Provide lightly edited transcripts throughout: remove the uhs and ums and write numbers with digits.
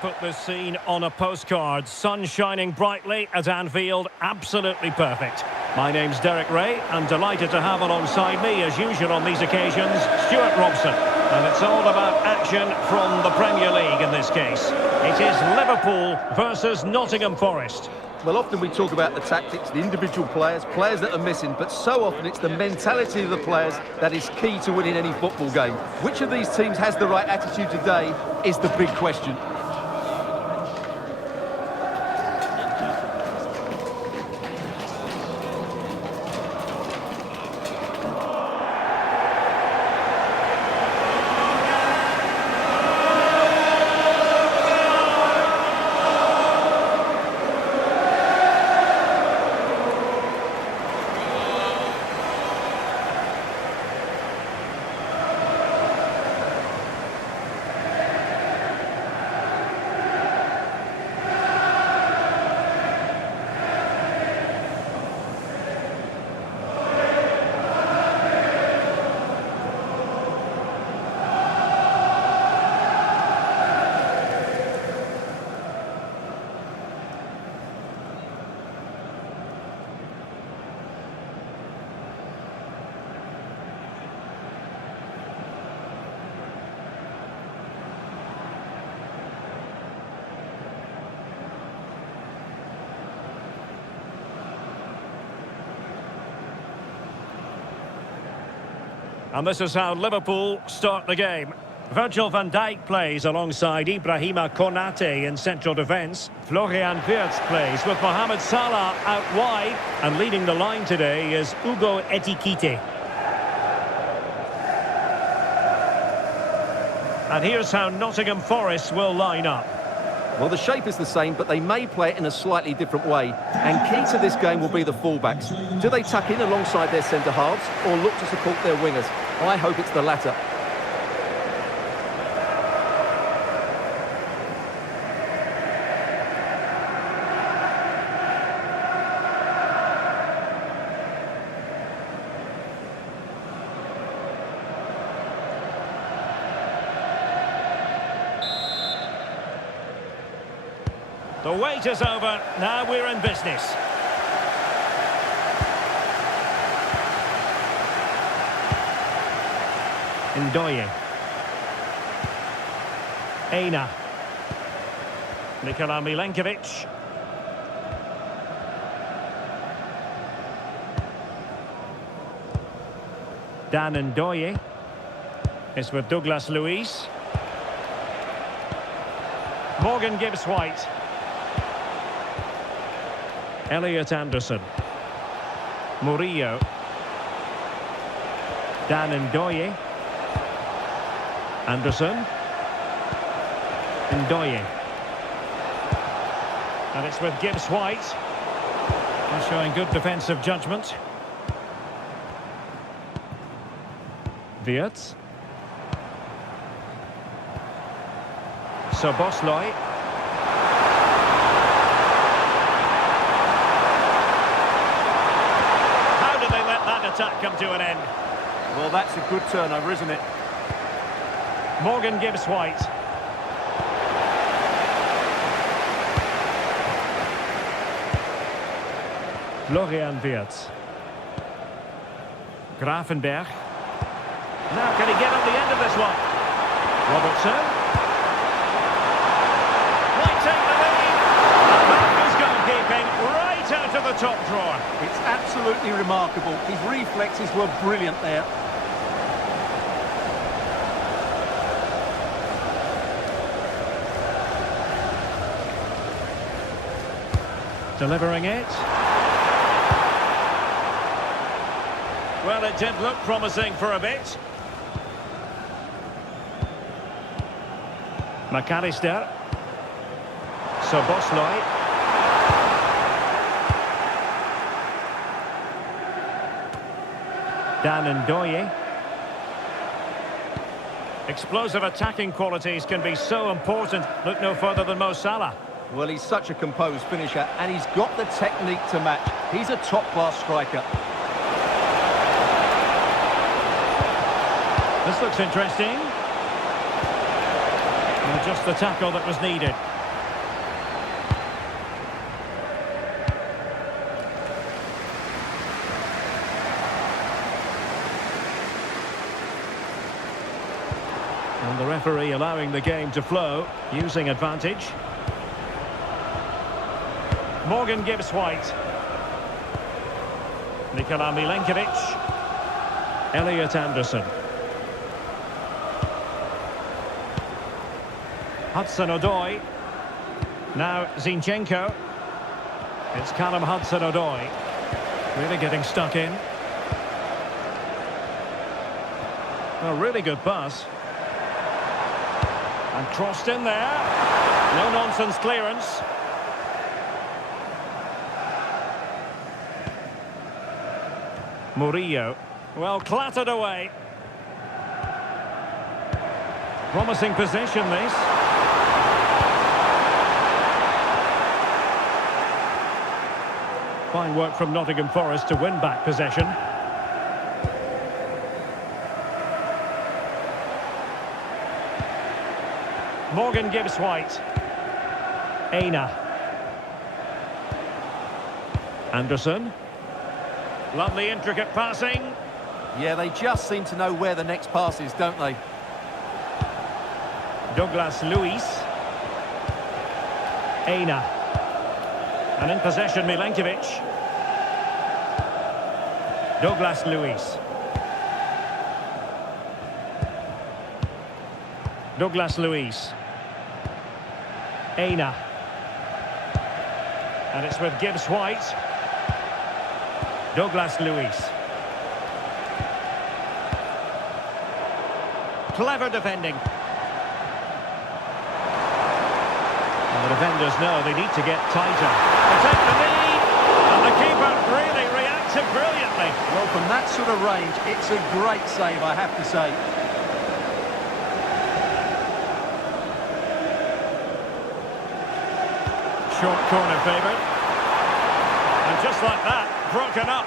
put this scene on a postcard. Sun shining brightly at Anfield, absolutely perfect. My name's Derek Ray, and delighted to have alongside me, as usual on these occasions, Stuart Robson. And it's all about action from the Premier League in this case. It is Liverpool versus Nottingham Forest. Well, often we talk about the tactics, the individual players that are missing, but so often it's the mentality of the players that is key to winning any football game. Which of these teams has the right attitude today is the big question. And this is how Liverpool start the game. Virgil van Dijk plays alongside Ibrahima Konate in central defence. Florian Wirtz plays with Mohamed Salah out wide. And leading the line today is Ugo Ekitike. And here's how Nottingham Forest will line up. Well, the shape is the same, but they may play it in a slightly different way. And key to this game will be the fullbacks. Do they tuck in alongside their centre-halves or look to support their wingers? I hope it's the latter. The wait is over, now we're in business. Odoi. Aina. Nikola Milenkovic. Dan Odoi. It's with Douglas Luiz. Morgan Gibbs-White. Elliot Anderson. Murillo. Dan Odoi. Anderson. Odoi. And it's with Gibbs-White. He's showing good defensive judgment. Wirtz. Soboslai. How did they let that attack come to an end? Well, that's a good turnover, isn't it? Morgan Gibbs-White. Florian Wirtz. Gravenberg. Now, can he get on the end of this one? Robertson. Might take the lead. And that is goalkeeping right out of the top drawer. It's absolutely remarkable. His reflexes were brilliant there. Delivering it. Well, it did look promising for a bit. McAllister. Soboslai. Dan Odoi. Explosive attacking qualities can be so important. Look no further than Mo Salah. Well, he's such a composed finisher, and he's got the technique to match. He's a top-class striker. This looks interesting. Just the tackle that was needed. And the referee allowing the game to flow, using advantage. Morgan Gibbs White. Nikola Milenkovic. Elliot Anderson. Hudson Odoi. Now Zinchenko. It's Callum Hudson-Odoi. Really getting stuck in. A really good pass. And crossed in there. No nonsense clearance. Murillo. Well, clattered away. Promising possession, this. Fine work from Nottingham Forest to win back possession. Morgan Gibbs White. Aina. Anderson. Lovely intricate passing. Yeah, they just seem to know where the next pass is, don't they? Douglas Luiz. Aina. And in possession, Milenkovic. Douglas Luiz. Douglas Luiz. Aina. And it's with Gibbs White. Douglas Luiz. Clever defending. And the defenders know they need to get tighter. They take the lead, and the keeper really reacted brilliantly. Well, from that sort of range, it's a great save, I have to say. Short corner favoured. And just like that, broken up.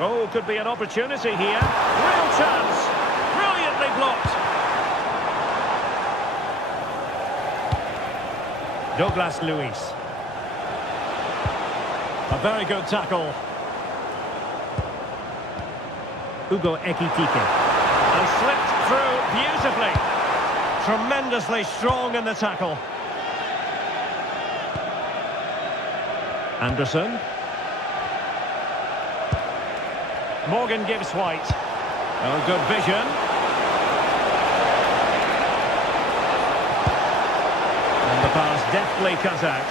Oh, could be an opportunity here. Real chance. Brilliantly blocked. Douglas Luiz. A very good tackle. Hugo Ekitike. And slipped through beautifully. Tremendously strong in the tackle. Anderson. Morgan Gibbs White. Oh, good vision. And the pass deftly cut out.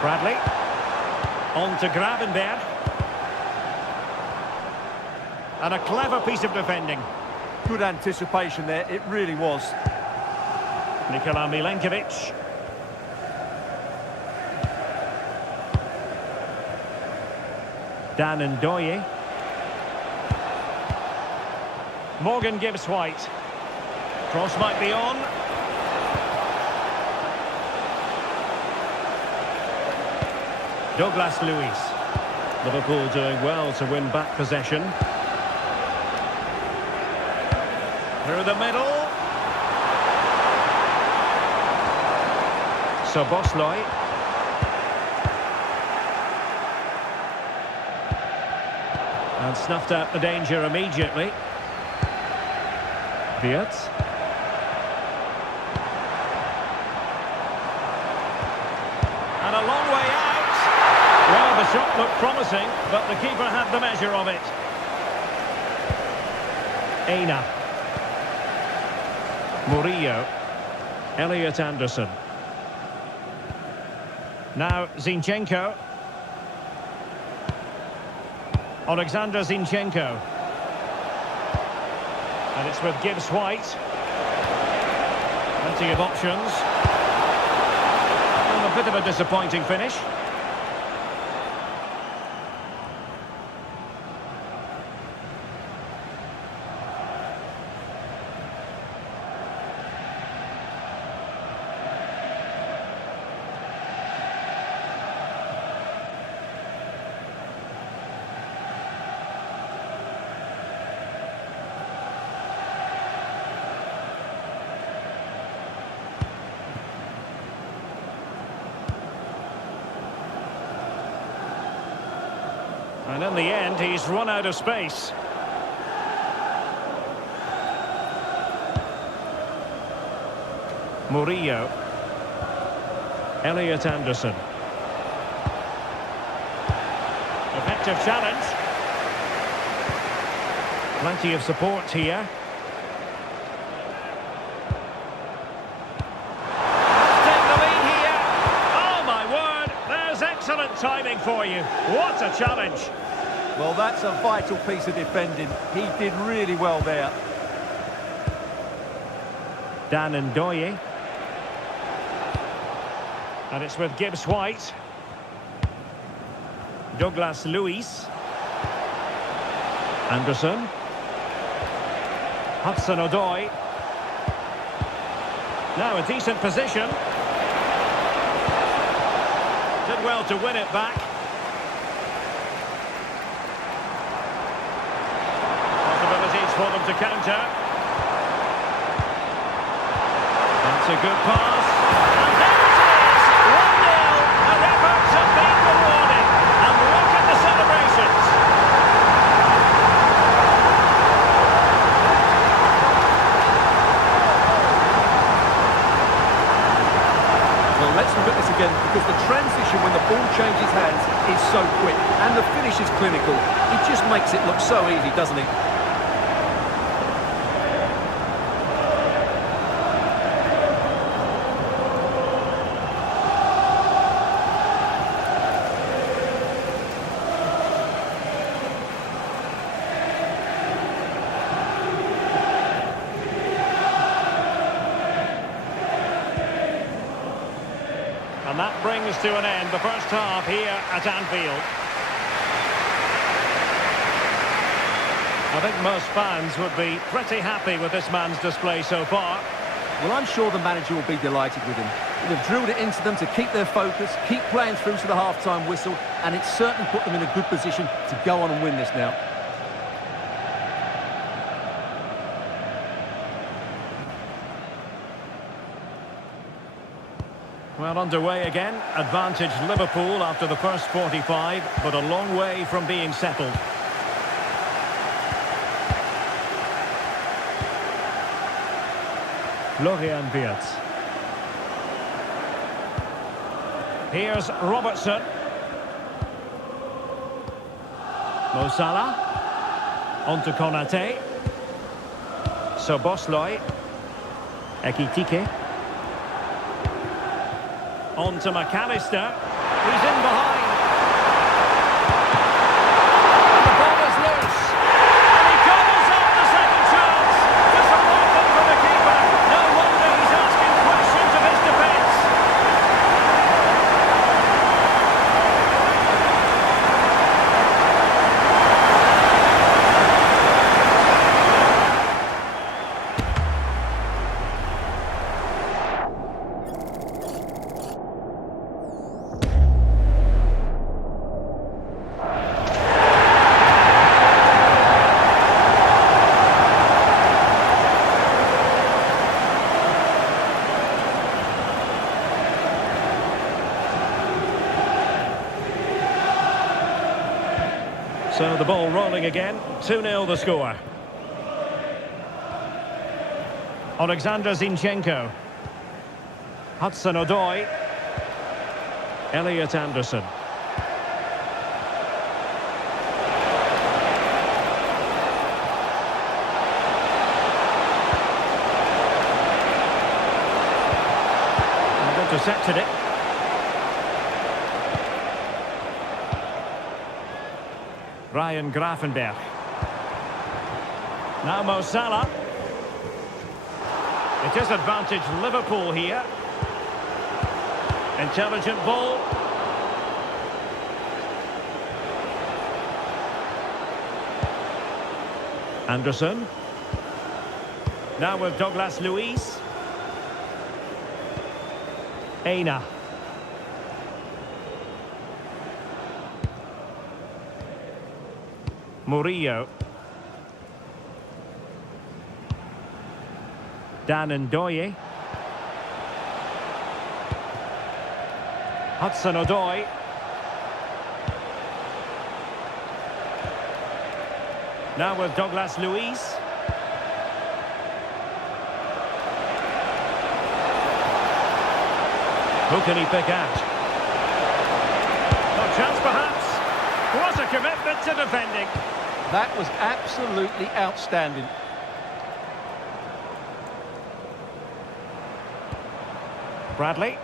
Bradley. On to Gravenberg. And a clever piece of defending. Good anticipation there, it really was. Nikola Milenkovic. Dan Odoi. Morgan Gibbs White. Cross might be on. Douglas Luiz. Liverpool doing well to win back possession. Through the middle. Soboslai. And snuffed out the danger immediately. Wirtz. And a long way out. Well, the shot looked promising, but the keeper had the measure of it. Aina. Murillo. Elliot Anderson. Now Zinchenko. Alexander Zinchenko. And it's with Gibbs White. Plenty of options. And a bit of a disappointing finish. And in the end, he's run out of space. Murillo. Elliot Anderson. Effective challenge. Plenty of support here. Take the lead here. Oh my word, there's excellent timing for you. What a challenge. Well, that's a vital piece of defending. He did really well there. Odoi. And it's with Gibbs White. Douglas Luiz. Anderson. Hudson Odoi. Now a decent position. Did well to win it back. Possibilities for them to counter. That's a good pass. And there it is! 1-0. Their efforts have been rewarded. And look at the celebrations. Well, let's look at this again, because the transition when the ball changes hands is so quick, and the finish is clinical. It just makes it look so easy, doesn't it? And that brings to an end the first half here at Anfield. I think most fans would be pretty happy with this man's display so far. Well, I'm sure the manager will be delighted with him. They've drilled it into them to keep their focus, keep playing through to the half-time whistle, and it's certainly put them in a good position to go on and win this now. Well, underway again. Advantage Liverpool after the first 45, but a long way from being settled. Florian Wirtz. Here's Robertson. Mo Salah. On to Konate. Soboslai. Ekitike. On to McAllister. He's in behind. And the ball is loose. And he covers up the second chance. Disappointment for the keeper. No wonder he's asking questions of his defence. So the ball rolling again. 2-0 the score. Alexander Zinchenko. Hudson Odoi. Elliot Anderson. And intercepted it. Ryan Gravenberch. Now Mo Salah. It is advantage Liverpool here. Intelligent ball. Anderson. Now with Douglas Luiz. Aina. Murillo. Odoi. Hudson Odoi. Now with Douglas Luiz. Who can he pick out? A chance perhaps. What a commitment to defending. That was absolutely outstanding. Bradley.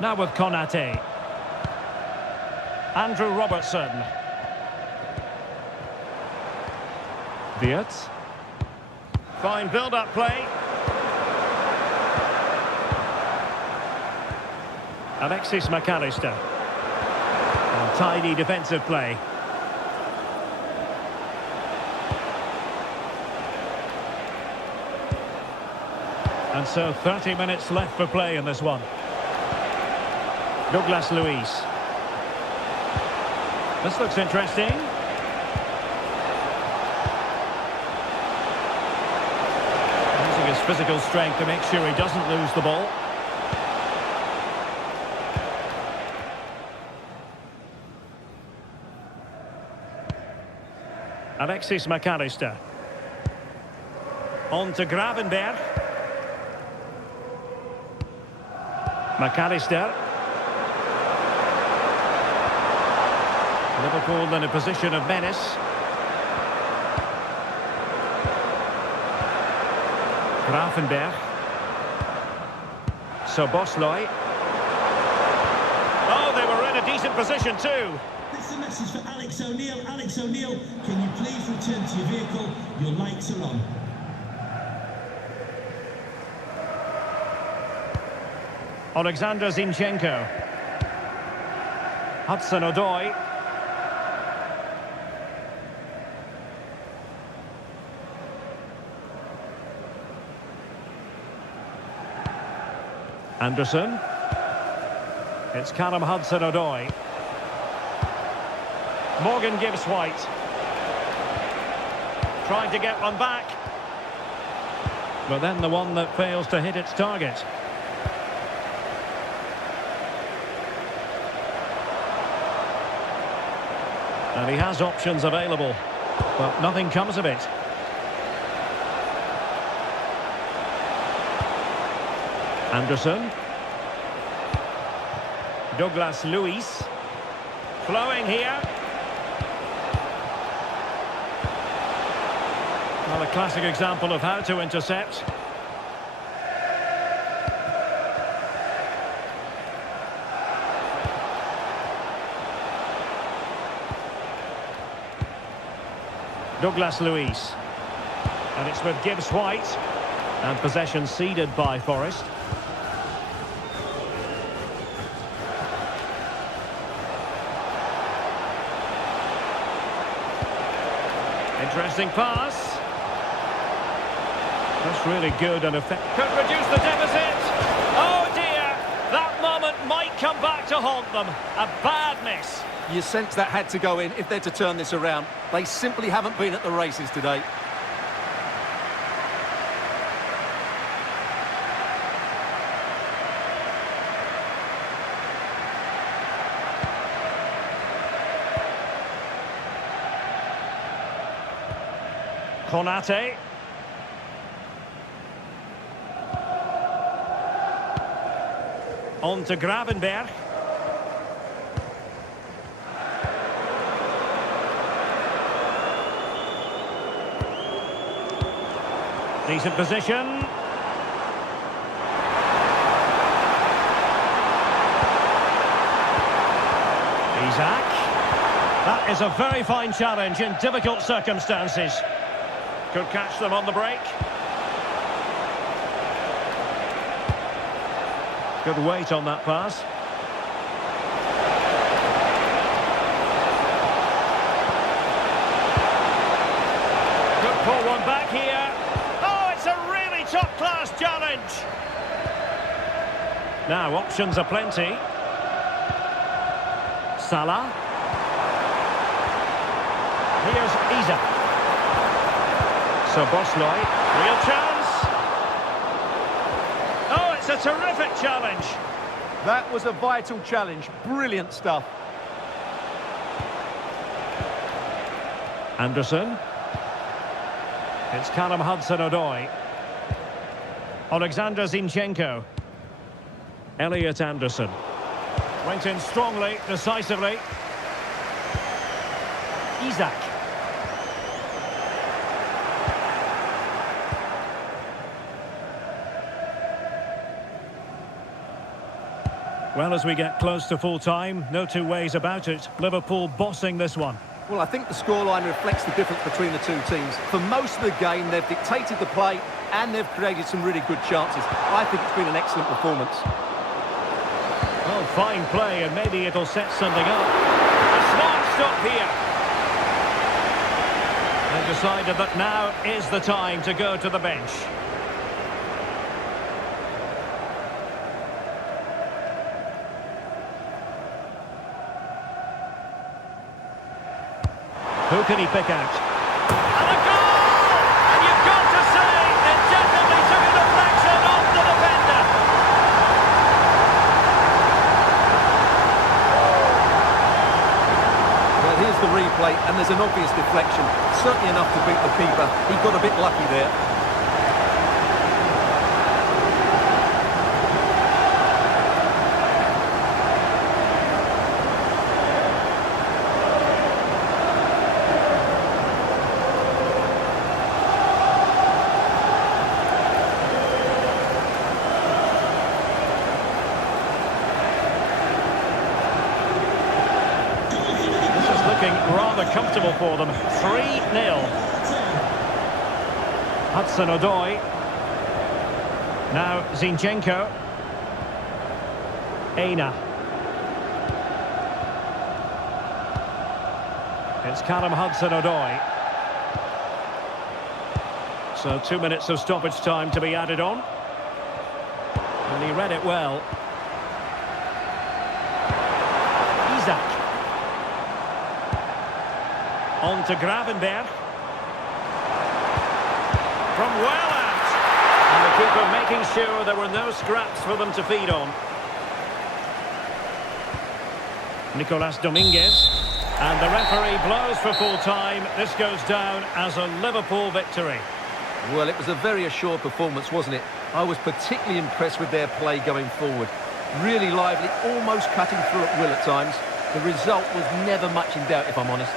Now with Konate. Andrew Robertson. Wirtz. Fine build-up play. Alexis McAllister. And tidy defensive play. And so 30 minutes left for play in this one. Douglas Luiz. This looks interesting. Using his physical strength to make sure he doesn't lose the ball. Alexis McAllister. On to Gravenberg. McAllister. Liverpool in a position of menace. Gravenberg. So Bosley. Oh, they were in a decent position too. This is a message for Alex O'Neill. Alex O'Neill, can you please return to your vehicle? Your lights are on. Alexander Zinchenko. Hudson Odoi. Anderson. It's Callum Hudson-Odoi. Morgan gives White. Trying to get one back. But then the one that fails to hit its target. And he has options available, but nothing comes of it. Anderson. Douglas Luiz. Flowing here. Well, a classic example of how to intercept. Douglas Luiz. And it's with Gibbs White. And possession ceded by Forest. Interesting pass. That's really good and effective. Could reduce the deficit. Oh dear! That moment might come back to haunt them. A bad miss. You sense that had to go in if they're to turn this around. They simply haven't been at the races today. Konate. On to Gravenberg. Decent position. Isaac. That is a very fine challenge in difficult circumstances. Could catch them on the break. Good weight on that pass. Could pull one back here. Oh, it's a really top-class challenge. Now, options are plenty. Salah. Here's Isaac. So Bosley, real chance. Oh, it's a terrific challenge. That was a vital challenge. Brilliant stuff. Anderson. It's Callum Hudson-Odoi. Alexander Zinchenko. Elliot Anderson. Went in strongly, decisively. Isak. Well, as we get close to full time, no two ways about it. Liverpool bossing this one. Well, I think the scoreline reflects the difference between the two teams. For most of the game, they've dictated the play and they've created some really good chances. I think it's been an excellent performance. Well, fine play, and maybe it'll set something up. A smart stop here. They've decided that now is the time to go to the bench. Who can he pick out? And a goal! And you've got to say, it definitely took a deflection off the defender. Well, here's the replay, and there's an obvious deflection. Certainly enough to beat the keeper. He got a bit lucky there. Rather comfortable for them. 3-0. Hudson-Odoi. Now Zinchenko. Aina. It's Callum Hudson-Odoi. So 2 minutes of stoppage time to be added on. And he read it well. Isak. On to Gravenberg. From well out. And the keeper making sure there were no scraps for them to feed on. Nicolas Dominguez. And the referee blows for full time. This goes down as a Liverpool victory. Well, it was a very assured performance, wasn't it? I was particularly impressed with their play going forward. Really lively, almost cutting through at will at times. The result was never much in doubt, if I'm honest.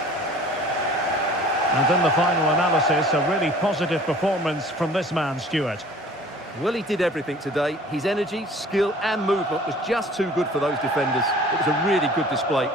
And in the final analysis, a really positive performance from this man, Stuart. Well, he did everything today. His energy, skill and movement was just too good for those defenders. It was a really good display.